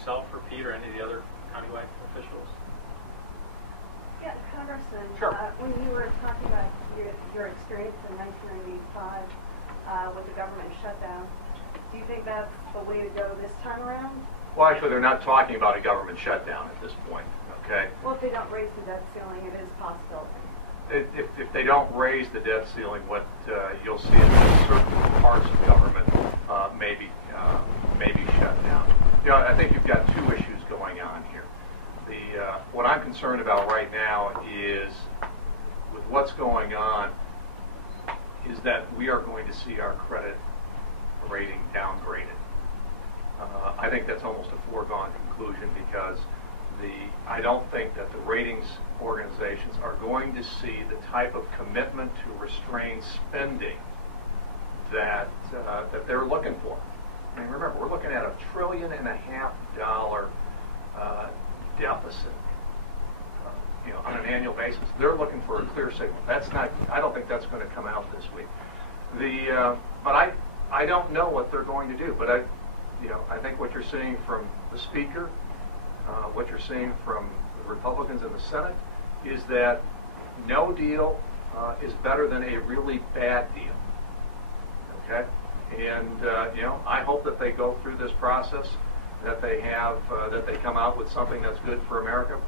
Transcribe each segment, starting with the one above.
myself or Pete or any of the other countywide officials? Yeah, Congressman, sure. When you were talking about your experience in 1995 with the government shutdown, do you think that's the way to go this time around? Well, actually, they're not talking about a government shutdown at this point, okay? Well, if they don't raise the debt ceiling, it is a possibility. If they don't raise the debt ceiling, what you'll see is that certain parts of government may be shut down. You know, I think you've got two issues going on here. What I'm concerned about right now is, with what's going on, is that we are going to see our credit rating downgraded. I think that's almost a foregone conclusion because I don't think that the ratings organizations are going to see the type of commitment to restrain spending that they're looking for. I mean, remember, we're looking at $1.5 trillion deficit, on an annual basis. They're looking for a clear signal. That's not. I don't think that's going to come out this week. But I don't know what they're going to do. But I think what you're seeing from the Speaker, what you're seeing from the Republicans in the Senate, is that no deal is better than a really bad deal. Okay, and I hope that they go through this process, that they come out with something that's good for America.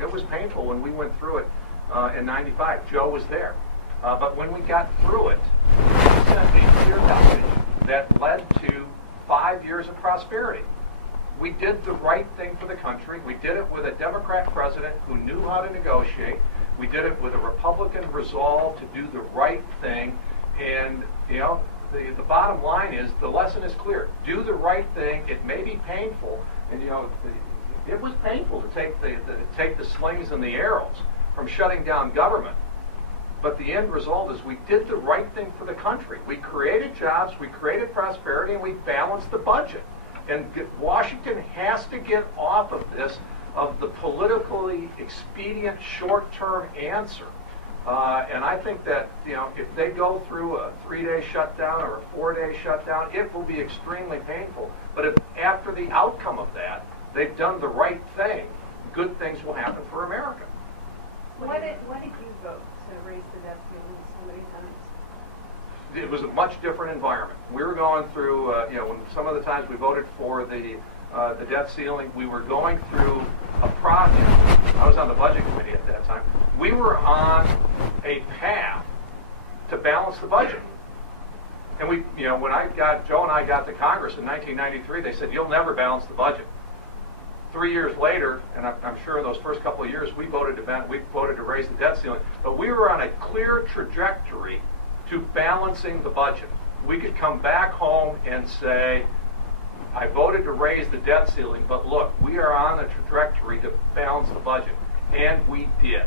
It was painful when we went through it in '95. Joe was there, but when we got through it, we sent a clear message that led to 5 years of prosperity. We did the right thing for the country. We did it with a Democrat president who knew how to negotiate. We did it with a Republican resolve to do the right thing. And the bottom line is, the lesson is clear. Do the right thing. It may be painful, and it was painful to take the slings and the arrows from shutting down government. But the end result is we did the right thing for the country. We created jobs, we created prosperity, and we balanced the budget. And Washington has to get off of this, of the politically expedient short-term answer. And I think that if they go through a 3-day shutdown or a 4-day shutdown, it will be extremely painful. But if after the outcome of that, they've done the right thing, good things will happen for America. Why did you vote to raise the debt ceiling so many times? It was a much different environment. We were going through, when some of the times we voted for the debt ceiling, we were going through a process. I was on the budget committee at that time. We were on a path to balance the budget. And when Joe and I got to Congress in 1993, they said, "You'll never balance the budget." 3 years later, and I'm sure in those first couple of years, we voted to raise the debt ceiling. But we were on a clear trajectory to balancing the budget. We could come back home and say, I voted to raise the debt ceiling, but look, we are on the trajectory to balance the budget. And we did.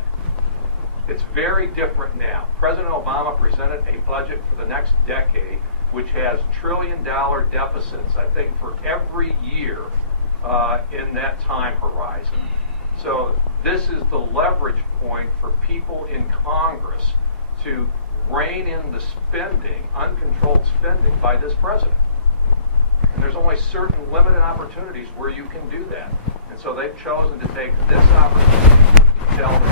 It's very different now. President Obama presented a budget for the next decade, which has $1 trillion deficits, I think, for every year in that time horizon. So this is the leverage point for people in Congress to rein in the spending, uncontrolled spending by this president. And there's only certain limited opportunities where you can do that. And so they've chosen to take this opportunity to tell them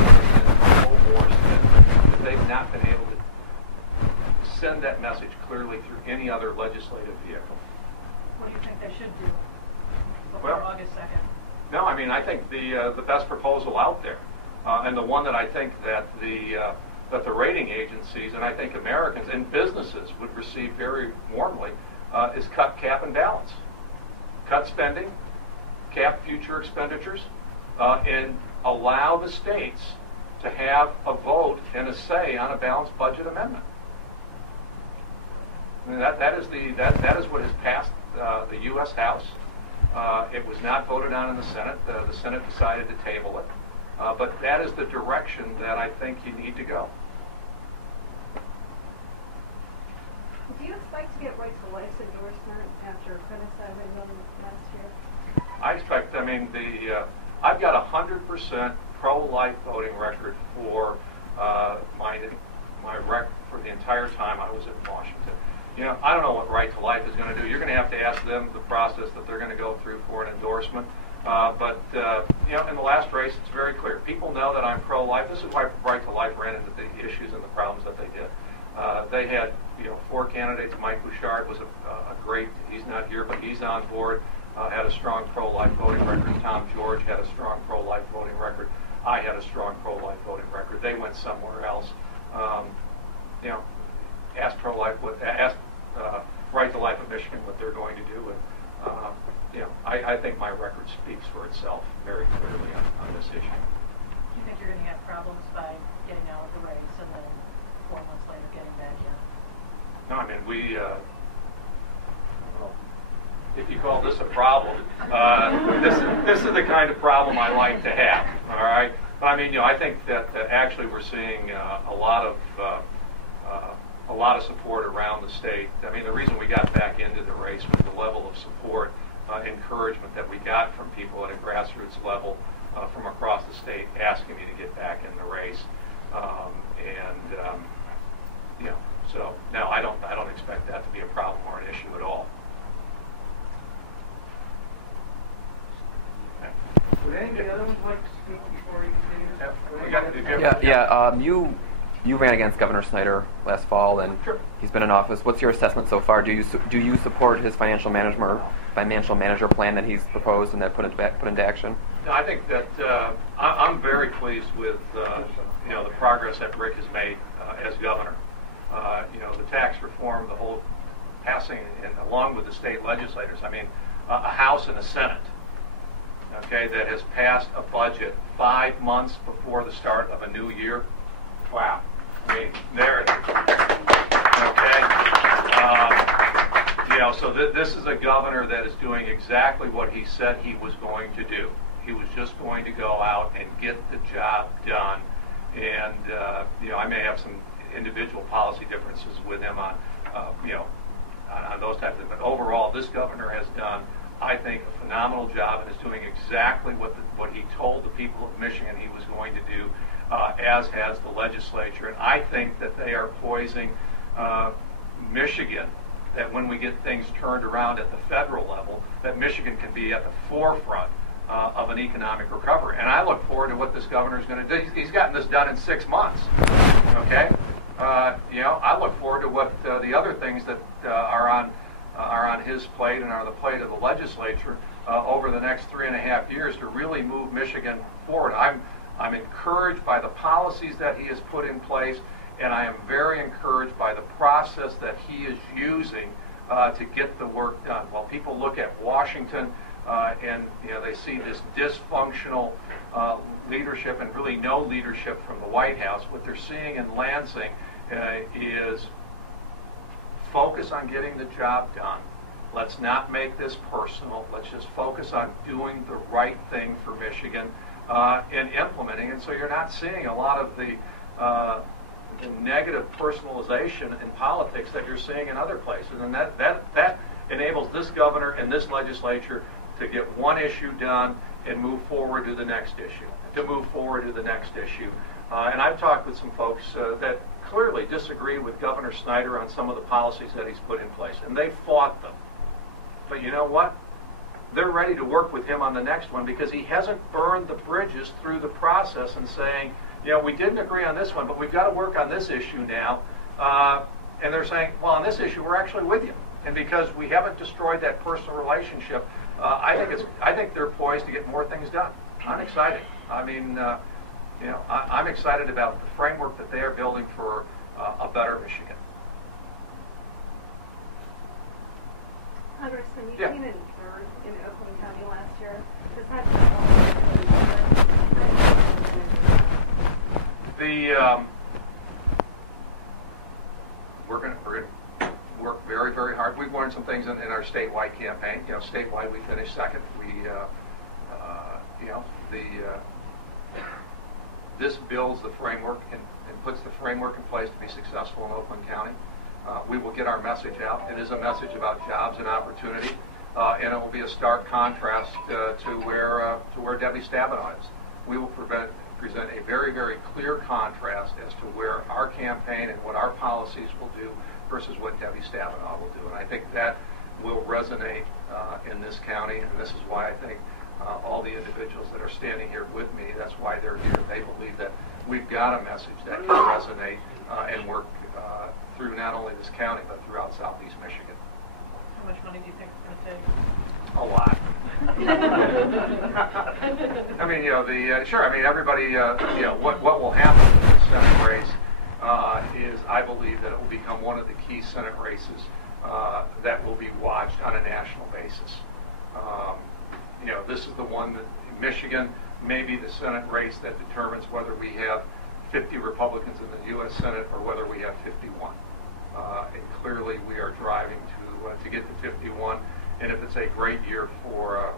no more spending, because they've not been able to send that message clearly through any other legislative vehicle. What do you think they should do before Well, August 2nd? No, I mean, I think the best proposal out there, and the one that I think that the rating agencies and I think Americans and businesses would receive very warmly, is cut, cap, and balance. Cut spending, cap future expenditures, and allow the states to have a vote and a say on a balanced budget amendment. I mean, that is what has passed the U.S. House. It was not voted on in the Senate. The Senate decided to table it. But that is the direction that I think you need to go. Do you expect to get right to life's endorsement after criticizing them last year? I expect, I've got a 100% pro-life voting record for my record for the entire time I was in Washington. I don't know what Right to Life is going to do. You're going to have to ask them the process that they're going to go through for an endorsement. In the last race, it's very clear. People know that I'm pro-life. This is why Right to Life ran into the issues and the problems that they did. They had 4 candidates. Mike Bouchard was a great, he's not here, but he's on board, had a strong pro-life voting record. Tom George had a strong pro-life voting record. I had a strong pro-life voting record. They went somewhere else. Ask pro-life, ask Right to Life of Michigan what they're going to do. And, I think my record speaks for itself very clearly on this issue. Do you think you're going to have problems by getting out of the race and then 4 months later getting back in? No, I mean, we, if you call this a problem, this is the kind of problem I like to have, all right? But I mean, I think that actually we're seeing a lot of support around the state. I mean, the reason we got back into the race was the level of support, encouragement that we got from people at a grassroots level from across the state asking me to get back in the race. So no, I don't expect that to be a problem or an issue at all. Would any of the other ones like to speak before you Yeah. You ran against Governor Snyder last fall, and Sure. He's been in office. What's your assessment so far? Do you support his financial manager plan that he's proposed and that put into action? No, I think that I'm very pleased with the progress that Rick has made as governor. The tax reform, the whole passing, and along with the state legislators. I mean, a House and a Senate, okay, that has passed a budget 5 months before the start of a new year. Wow. I mean, there it is. Okay. So this is a governor that is doing exactly what he said he was going to do. He was just going to go out and get the job done. And, I may have some individual policy differences with him on those types of things. But overall, this governor has done, I think, a phenomenal job and is doing exactly what he told the people of Michigan he was going to do, as has the legislature. And I think that they are poising Michigan, that when we get things turned around at the federal level, that Michigan can be at the forefront of an economic recovery. And I look forward to what this governor is going to do. He's gotten this done in 6 months. Okay? I look forward to what the other things that are on his plate and are the plate of the legislature over the next 3.5 years to really move Michigan forward. I'm encouraged by the policies that he has put in place, and I am very encouraged by the process that he is using to get the work done. While people look at Washington and they see this dysfunctional leadership and really no leadership from the White House, what they're seeing in Lansing is focus on getting the job done. Let's not make this personal. Let's just focus on doing the right thing for Michigan and implementing. And so you're not seeing a lot of the negative personalization in politics that you're seeing in other places. And that enables this governor and this legislature to get one issue done and move forward to the next issue, and I've talked with some folks that clearly disagree with Governor Snyder on some of the policies that he's put in place, and they fought them. But you know what? They're ready to work with him on the next one because he hasn't burned the bridges through the process and saying, we didn't agree on this one, but we've got to work on this issue now. And they're saying, well, on this issue, we're actually with you. And because we haven't destroyed that personal relationship, I think they're poised to get more things done. I'm excited. I mean, I'm excited about the framework that they are building for a better Michigan. Congressman, you Yeah. came in third in Oakland County last year. Does that we're going to work very, very hard. We've learned some things in our statewide campaign. Statewide we finished second. This builds the framework and puts the framework in place to be successful in Oakland County. We will get our message out. It is a message about jobs and opportunity, and it will be a stark contrast to where Debbie Stabenow is. We will present a very, very clear contrast as to where our campaign and what our policies will do versus what Debbie Stabenow will do. And I think that will resonate in this county, and this is why I think all the individuals that are standing here with me. That's why they're here. They believe that we've got a message that can resonate and work through not only this county but throughout Southeast Michigan. How much money do you think it's going to take? A lot. I mean, sure. I mean, everybody. What will happen in the Senate race is, I believe, that it will become one of the key Senate races that will be watched on a national basis. This is the one that in Michigan may be the Senate race that determines whether we have 50 Republicans in the U.S. Senate or whether we have 51. And clearly, we are driving to get to 51. And if it's a great year for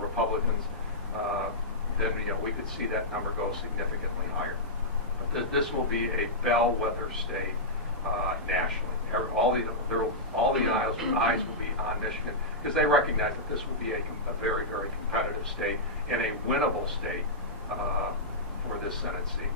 Republicans, then we could see that number go significantly higher. But this will be a bellwether state nationally. All the eyes will be on Michigan because they recognize that this will be a very, very competitive state and a winnable state for this Senate seat.